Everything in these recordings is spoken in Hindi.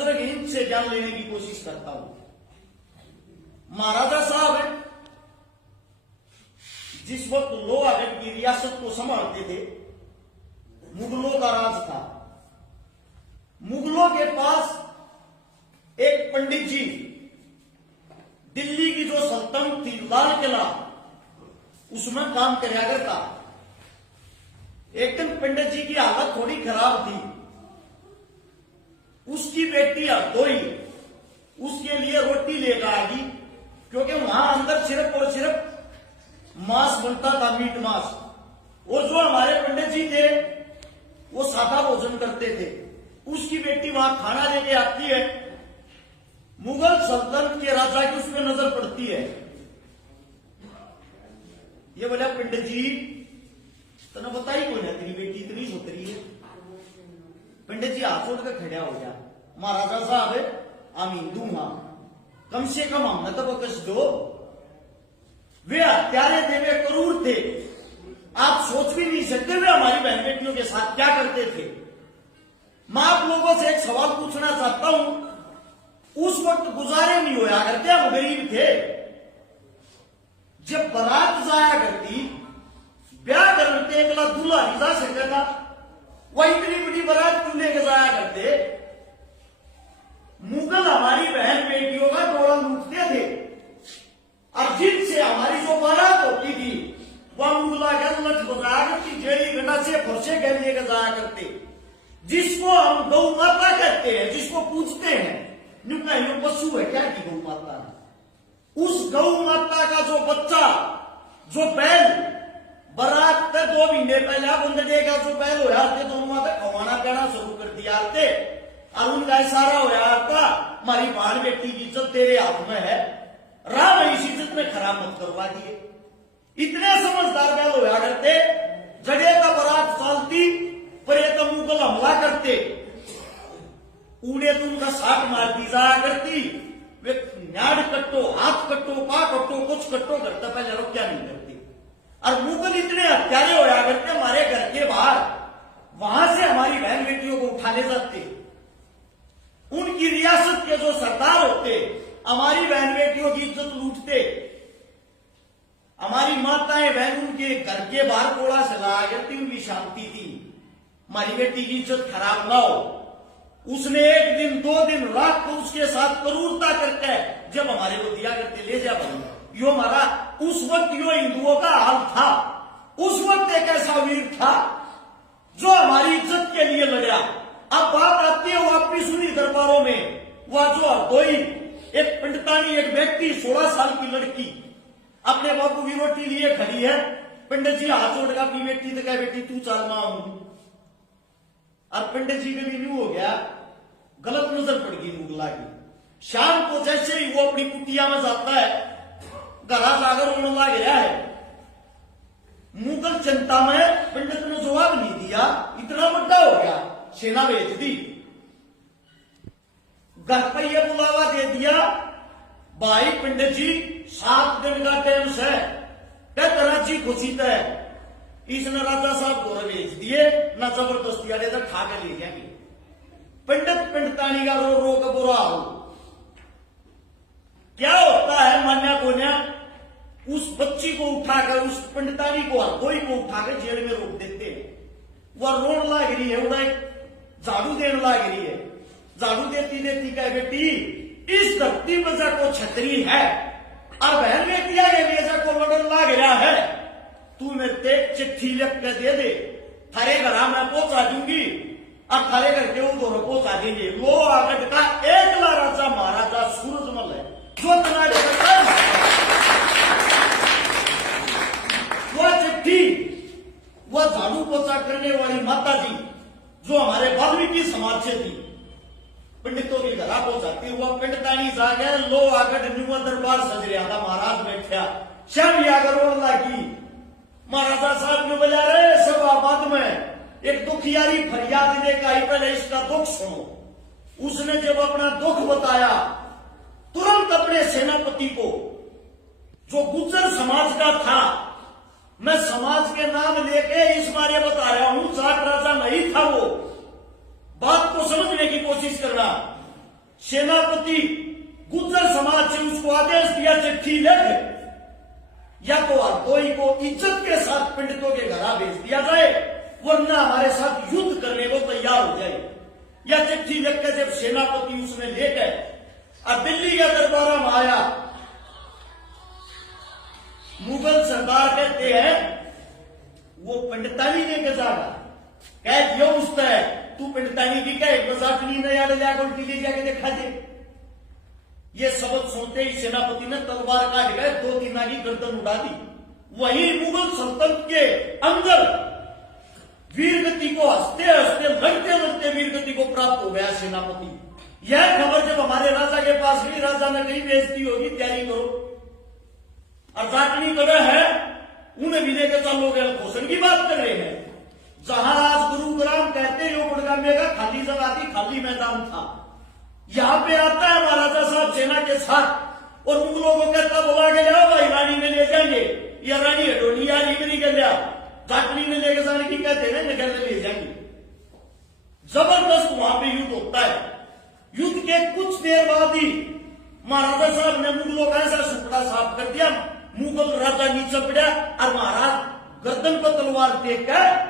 बुजुर्ग इनसे ज्ञान लेने की कोशिश करता हूं। महाराजा साहब जिस वक्त लोहागढ़ की रियासत को संभालते थे, मुगलों का राज था। मुगलों के पास एक पंडित जी, दिल्ली की जो सल्तनत थी लाल किला, उसमें काम कराया करता। एक दिन पंडित जी की हालत थोड़ी खराब थी, उसकी बेटी हरदोई उसके लिए रोटी लेकर आ गई, क्योंकि वहां अंदर सिर्फ और सिर्फ मांस बनता था, मीट मांस। और जो हमारे पंडित जी थे वो सादा भोजन करते थे। उसकी बेटी वहां खाना लेके आती है, मुगल सल्तनत के राजा की उसमें नजर पड़ती है। ये बोला पंडित जी तने बताई कोई ना, तेरी बेटी इतनी सोतरी है। पंडित जी हाथ जोड़ कर खड़ा हो गया, महाराजा साहब हम हिंदू हां, कम से कम हमने तो बकस दो। वे हत्यारे थे, वे क्रूर थे, आप सोच भी नहीं सकते वे हमारी बहन बेटियों के साथ क्या करते थे। मैं आप लोगों से एक सवाल पूछना चाहता हूं, उस वक्त गुजारे नहीं होया करते, हम गरीब थे। जब बारात जाया करती, ब्याह करते, अगला दूल्हा नहीं जा सकेगा, वह इतनी बड़ी बारात क्यों लेके जाया करते। मुगल हमारी बहन बेटियों का डोला लूटते थे, और जिनसे हमारी जो बारात होती थी वह मुगला के लठ बजाया करती, जेली घटा से फरसे के लेकर जाया करते। जिसको हम गौ माता कहते हैं, जिसको पूछते हैं, न्यूका पशु है क्या की गौ माता है, उस गौ माता का जो बच्चा, जो बैल बारात के 2 महीने पहले बुंदड़े का जो बैल होया थे, दोनों माता खवाना पीना शुरू कर दिया थे, और उनका इशारा होया था हमारी बहन बेटी की इज्जत तेरे हाथ में है, राम इस इज्जत में खराब मत करवा दिए। इतने समझदार बैल होया करते, जड़े का बारात चालती पर ये तो मुगल हमला करते, उड़े तो उनका साथ मार दी जाया करती। वे नाड़ कट्टो, हाथ कट्टो, पा कट्टो, कुछ कट्टो करता, पहले लोग क्या नहीं करती। और मुगल इतने हत्यारे होया करते हमारे घर के बाहर, वहां से हमारी बहन बेटियों को उठा ले जाते। उनकी रियासत के जो सरदार होते हमारी बहन बेटियों की इज्जत लूटते। हमारी माताएं बहन उनके घर के बाहर कोड़ा से लाया करती, उनकी शांति थी, हमारी बेटी की इज्जत खराब ना हो। उसने 1 दिन 2 दिन रात को उसके साथ क्रूरता करके जब हमारे को दिया करते, ले जा भाई, यो हमारा उस वक्त यो हिंदुओं का हाल था। उस वक्त एक ऐसा वीर था जो हमारी इज्जत के लिए लड़ा। अब बात आती है वापिस उन्हीं दरबारों में, वह जो हरदोई एक पंडितानी, एक व्यक्ति 16 साल की लड़की अपने बापू की रोटी लिए खड़ी है। पंडित जी हाथ जोड़ का अपनी बेटी तो कह, बेटी तू चल मां हूं। और पंडित जी के लिए हो गया, गलत नजर पड़ गई मुगला की। शाम को जैसे ही वो अपनी कुटिया में जाता है, घरा जाकर रोने लग गया है। मुगल जनता में पंडित ने जवाब नहीं दिया, इतना बड़ा हो गया, सेना भेज दी, घर पर यह बुलावा दे दिया, भाई पंडित जी 7 दिन का टाइम से कराची खुशी है। इसने राजा साहब को भेज दिए, ना जबरदस्ती आने तक खा के ले जाएंगे। पंडित पंडितानी का रो रो का बुरा हो। क्या होता है मान्या कोन्या, उस बच्ची को उठाकर, उस पंडितानी को, हरदोई को उठाकर जेल में रोक देते हैं। वह रोन लाग रही है, उड़ा झाड़ू देने लाग रही है, झाड़ू देती देती कह, बेटी इस धरती में को छतरी है, और बहन बेटिया ये बेजा को लड़न लाग रहा है, तू मेरे ते चिट्ठी लिख के दे दे, थारे घर मैं पहुंचा दूंगी, और थारे घर के वो दोनों पहुंचा देंगे। लोहागढ़ का एकला राजा महाराजा सूरजमल है, जो तनाज करता है। वो चिट्ठी, वह झाड़ू पोछा करने वाली माता जी जो हमारे वाल्मीकि समाज से थी, पंडितों की घर पहुंचाती, हुआ पंडितानी जागे, लोहागढ़ न्यू दरबार सज रहा था, महाराज बैठा, श्याम यागर की महाराजा साहब क्यों बजा रहे सभाबाद में, एक दुखियारी फरियाद लेकर आई, पहले इसका दुख सुनो। उसने जब अपना दुख बताया, तुरंत अपने सेनापति को, जो गुज्जर समाज का था, मैं समाज के नाम लेके इस बारे बता रहा हूं, जाट राजा नहीं था वो, बात को समझने की कोशिश करना। सेनापति गुर्जर समाज से उसको आदेश दिया चिट्ठी लिख, या तो हरदोई को इज्जत के साथ पंडितों के घर भेज दिया जाए, वरना हमारे साथ युद्ध करने को तैयार हो जाए। या चिट्ठी लिखकर जब सेनापति उसने लेकर और दिल्ली के दरबार में आया, मुगल सरदार कहते हैं वो पंडितानी लेके जागा, कह दियो उससे तू पंडितानी की कह बजाटनी न याद जाकर उल्टी ले जाके दिखा दे। ये सबक सुनते ही सेनापति ने तलवार काट गए, 2-3 की गर्दन उड़ा दी। वही मुगल सल्तनत के अंदर वीरगति को हंसते हंसते लड़ते लड़ते वीरगति को प्राप्त हो गया सेनापति। यह खबर जब हमारे राजा के पास गई, राजा ने कहीं बेइज्जती होगी, तैयारी करो। और जाटनी कदर है उन्हें भी लेकर चलोगे, घोषण की बात कर रहे हैं। जहां आज गुरुग्राम कहते हैं गुड़गाम का खाली जगह थी, खाली मैदान था, यहां पे आता है महाराजा साहब सेना के साथ और मुगलों को कहता बुला के जाओ भाई, रानी में ले जाएंगे, या रानी हटोनी या नहीं कर लिया, जाटनी में लेके जाने की कहते हैं निकल ले जाएंगे। जबरदस्त वहां पे युद्ध होता है। युद्ध के कुछ देर बाद ही महाराजा साहब ने मुगलों का ऐसा सुपड़ा साफ कर दिया, मुगल राजा नीचे पड़ा और महाराज गर्दन पर तलवार टेक कर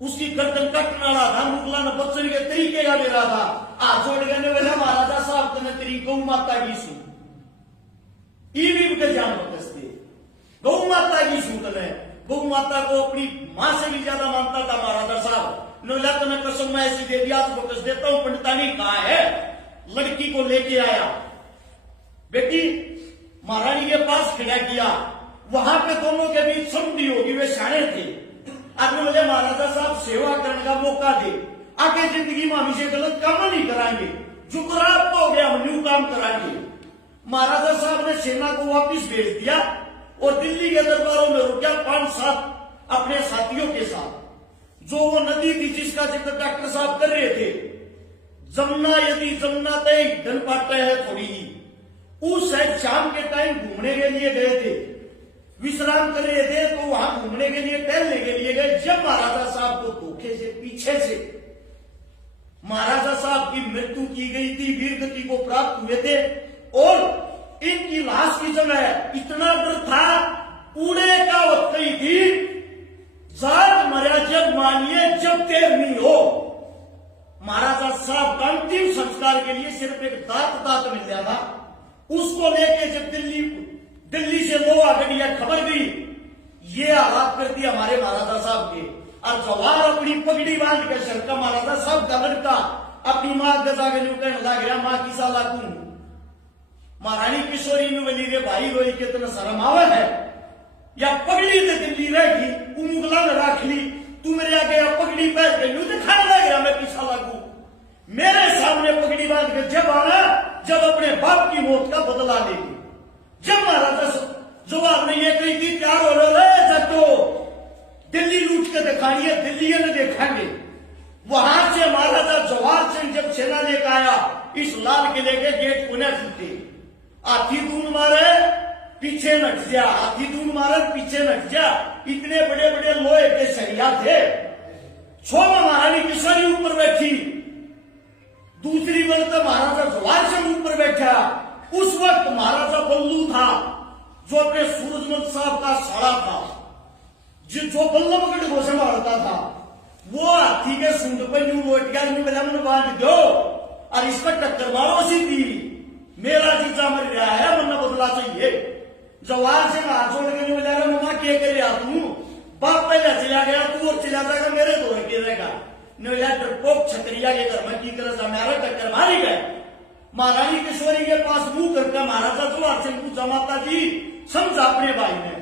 उसकी गर्दन कटने वाला था। मुगला ने बच्चन के तरीके का मेरा था, हाथ जोड़ गए बोला महाराजा साहब तुमने तेरी गौ माता की सुन, ईवी के जान बकसते गौ माता की सुन, गौ माता को अपनी मां से भी ज्यादा मानता था महाराजा साहब। नोला तो मैं कसम मैं ऐसी दे दिया तो बकस देता हूं, पंडितानी कहा है, लड़की को लेके आया, बेटी महारानी के पास खड़ा किया, वहां पे दोनों के बीच संधि होगी, वे शाणे थे। आगे मुझे महाराजा साहब सेवा करने का मौका दे, आगे जिंदगी में हम इसे गलत काम नहीं कराएंगे, जुकराब तो हो गया हम न्यू काम कराएंगे। महाराजा साहब ने सेना को वापिस भेज दिया और दिल्ली के दरबारों में रुका 5-7 अपने साथियों के साथ। जो वो नदी थी जिसका जिक्र डॉक्टर साहब कर रहे थे, जमुना यदि जमुना तय धन पाते है थोड़ी ही, उस शाम के टाइम घूमने के लिए गए थे, विश्राम कर रहे थे, तो वहां घूमने के लिए टहलने के लिए गए। जब महाराजा साहब को धोखे से पीछे से महाराजा साहब की मृत्यु की गई थी, वीरगति को प्राप्त हुए थे, और इनकी लाश की जगह इतना डर था, उड़े का वही थी, जात मर्या जब मानिए जब देर नहीं हो। महाराजा साहब का अंतिम संस्कार के लिए सिर्फ एक दात मिल गया था, उसको लेके जब दिल्ली से लोहा गढ़िया खबर गई, ये हालात कर दिया हमारे महाराजा साहब के। और जवाहर अपनी पगड़ी बांध के सर का महाराजा साहब का लड़का अपनी मां गजा के कहने लग गया, मां की साला तू महारानी किशोरी ने बोली रे भाई रोई के तेना शर्म आवे है, या पगड़ी तो दिल्ली रहेगी मुगला ने राख ली, तू मेरे आगे पगड़ी पहन के यूं दिखाने लग गया मैं पीछा लागू, मेरे सामने पगड़ी बांध के जब आना जब अपने बाप की मौत का बदला लेगी। जब महाराजा जवाब ने ये कही थी तैयार हो रहे जट्टो, दिल्ली लूट के दिखानी है, दिल्ली ने देखेंगे। वहां से महाराजा जवाहर सिंह जब सेना लेकर आया, इस लाल किले के गेट को न छूटे, हाथी दून मारे पीछे नट जा, हाथी दून मारे पीछे नट जा, इतने बड़े बड़े लोहे के सरिया थे। छोड़ महारानी किशोरी ऊपर बैठी, दूसरी बल तो महाराजा जवाहर सिंह ऊपर बैठा। उस वक्त महाराजा बल्लू था जो अपने सूरजमल साहब का साड़ा था, जो बल्लभगढ़ को संभालता था, वो हाथी के सूंड पर यूं लोट गया, मैंने बांध दो और इसका टक्कर मारो सीधी, मेरा जीजा मर गया है वरना बदला चाहिए। जवाहर सिंह हाथ छोड़ के बोला मम्मा क्या करे तू, बाप पहले चला गया तू और चला जाएगा मेरे दो के रहेगा, डरपोक छतरिया के घर में की तरह मेरा टक्कर मारी गए। महारानी किशोरी के पास मुंह करके महाराजा जवाहर सिंह पूछा, माता जी समझा अपने भाई ने,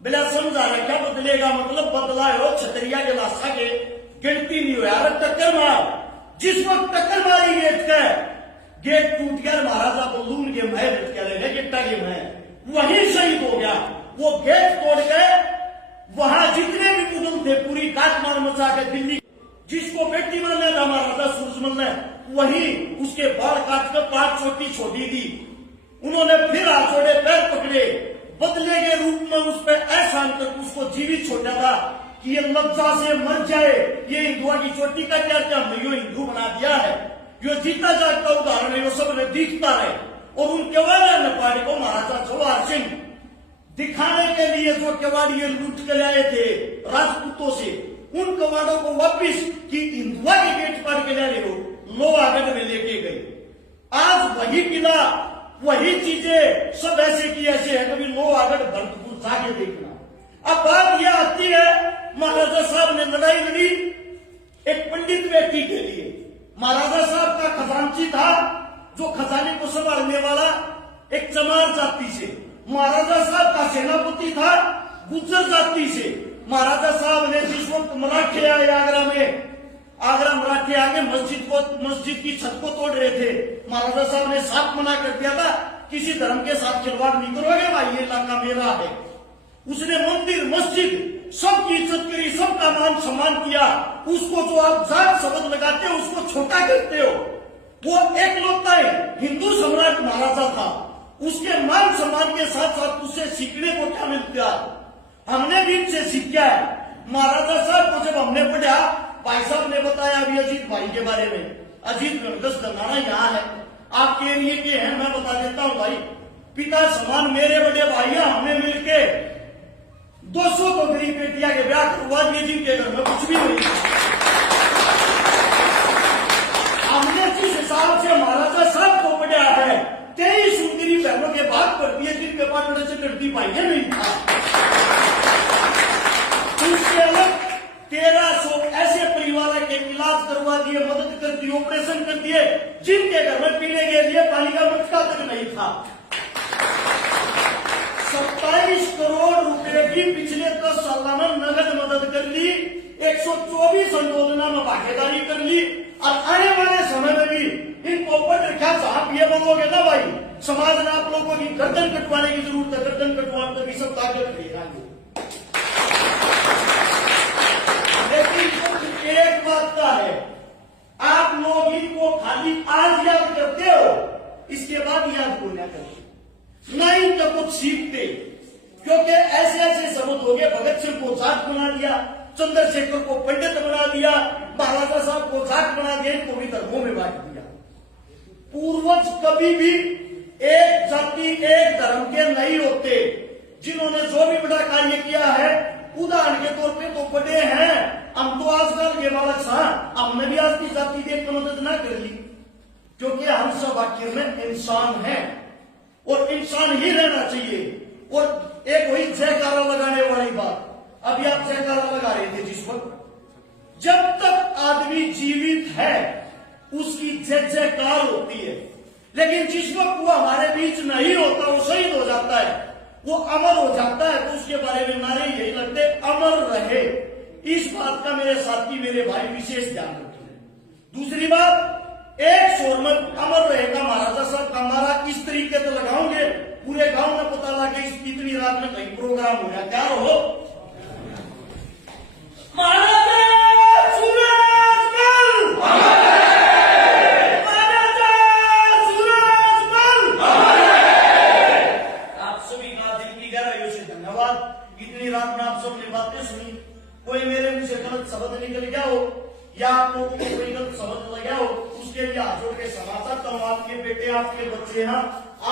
बिला समझा रखा बदलेगा मतलब बदला हो, छतरिया के लाशा के गिनती नहीं हुआ, टक्कर मार। जिस वक्त टक्कर मारी गेट टूट गया, महाराजा बल्लून के महल गिट्टा के महल वहीं शहीद हो गया। वो गेट तोड़ के वहां जितने भी मुगल थे पूरी काटमार मचा के दिल्ली, जिसको बेटी बनने था महाराजा सूरजमल ने, वही उसके बाल काट कर 5 चोटी छोड़ी थी। उन्होंने फिर हाथ छोड़े पैर पकड़े, बदले के रूप में उस पर एहसान करके उसको जीवित छोड़ा था कि ये लज्जा से मर जाए, ये हिंदुआ की चोटी का क्या क्या हमने हिंदू बना दिया है। यो जीता जागता उदाहरण है, वो सब ने दिखता रहे। और उन केवाड़िया नेपाड़ी को महाराजा जोरावर सिंह दिखाने के लिए जो केवाड़िए लूट के लाए थे राजपूतों से, उन कवाड़ों को वापिस की इंदुआ के गेट पर के लाए हो लोहागढ़ में लेके गए। आज वही किला, वही चीजें सब ऐसे की ऐसे है, कभी लोहागढ़ भरतपुर जाके देखना। अब बात यह आती है, महाराजा साहब ने लड़ाई लड़ी एक पंडित व्यक्ति के लिए। महाराजा साहब का खजांची था, जो खजाने को संभालने वाला एक चमार जाति से। महाराजा साहब का सेनापति था गुज्जर जाति से। महाराजा साहब ने जिस वक्त मराठे आए आगरा में, आगरा मराठे आगे मस्जिद की छत को तोड़ रहे थे, महाराजा साहब ने साफ मना कर दिया था, किसी धर्म के साथ खिलवाड़ नहीं करोगे भाई, ये इलाका मेरा है। उसने मंदिर मस्जिद सबकी इज्जत करी, सबका मान सम्मान किया। उसको जो आप जात शब्द लगाते हो उसको छोटा करते हो। वो एक लौता हिंदू सम्राट महाराजा था, उसके मान सम्मान के साथ साथ उससे सीखने को क्या मिलता है, हमने भी इनसे सीखा है। महाराजा साहब को जब हमने पढ़ा, भाई साहब ने बताया अभी अजीत भाई के बारे में, अजीत गणगस दंगाना यहाँ है, आपके एरिए के हैं, मैं बता देता हूँ भाई। पिता समान मेरे बड़े भाई, हमने मिलके 200 तो गरीब बेटिया के ब्याह करवा दिए जिनके घर में कुछ भी नहीं। हमने जिस हिसाब से महाराजा साहब को पढ़ा है, 23 सुंदरी बहनों के बात कर दिए जिनके पास बड़े से लड़की भाई नहीं था। उसके अलग 1300 ऐसे परिवार के इलाज करवा दिए, मदद कर दी, ऑपरेशन कर दिए, जिनके घर में पीने के लिए पानी का मटका तक नहीं था। 27 करोड़ रुपए की पिछले 10 साल में नगद मदद कर ली, 124 अनुमोदना में भागीदारी कर ली। और आने वाले समय में भी इनको पढ़ रखा, आप ये बोलोगे ना भाई समाज ने आप लोगों की गर्दन कटवाने की जरूरत है, गर्दन कटवाने तक सब ताकत रहेगी। लेकिन एक बात का है, आप लोग इनको खाली आज याद करते हो, इसके बाद याद को ना करते, नहीं तो कुछ सीखते। क्योंकि ऐसे ऐसे शब्द हो गए, भगत सिंह को जाट बना दिया, चंद्रशेखर को पंडित बना दिया, महाराजा साहब को जाट बना दिया, इनको भी धर्मों में बांट दिया। पूर्वज कभी भी एक जाति एक धर्म के नहीं होते। जिन्होंने जो भी बड़ा कार्य किया है, उदाहरण के तौर पे तो बड़े हैं, हम तो आजकल के बालक साहब, हमने भी आज की जाति देख कर मदद ना कर ली, क्योंकि हम सब आखिर में इंसान हैं और इंसान ही रहना चाहिए। और एक वही जयकारा लगाने वाली बात, अभी आप जयकारा लगा रहे थे जिस वक्त, जब तक आदमी जीवित है उसकी जय जयकार होती है, लेकिन जिस वक्त वो हमारे बीच नहीं होता, वो शहीद हो जाता है, वो अमर हो जाता है, तो उसके बारे में नारे यही लगते, अमर रहे। इस बात का मेरे साथी मेरे भाई विशेष ध्यान रखें। दूसरी बात, एक शोर में अमर रहेगा महाराजा साहब का नारा इस तरीके से लगाओगे, पूरे गांव में पता लगे इतनी रात में कहीं प्रोग्राम हो रहा, क्या हो महाराजा सूरजमल, महाराजा सूरजमल। आप सभी का दिल की गहराइयों से धन्यवाद। इतनी रात में आप सबने बातें सुनी, कोई मेरे मुंह से गलत शब्द निकल गया हो या आप लोगों को कोई गलत शब्द लग गया हो, उसके लिए हाथ जोड़ के क्षमा चाहता हूँ। आपके बेटे आपके बच्चे हैं,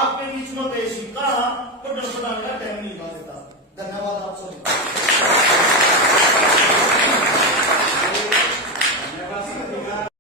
आपके बीच में तो सीखा तो डर का टाइम नहीं लगा देता। धन्यवाद आप सब।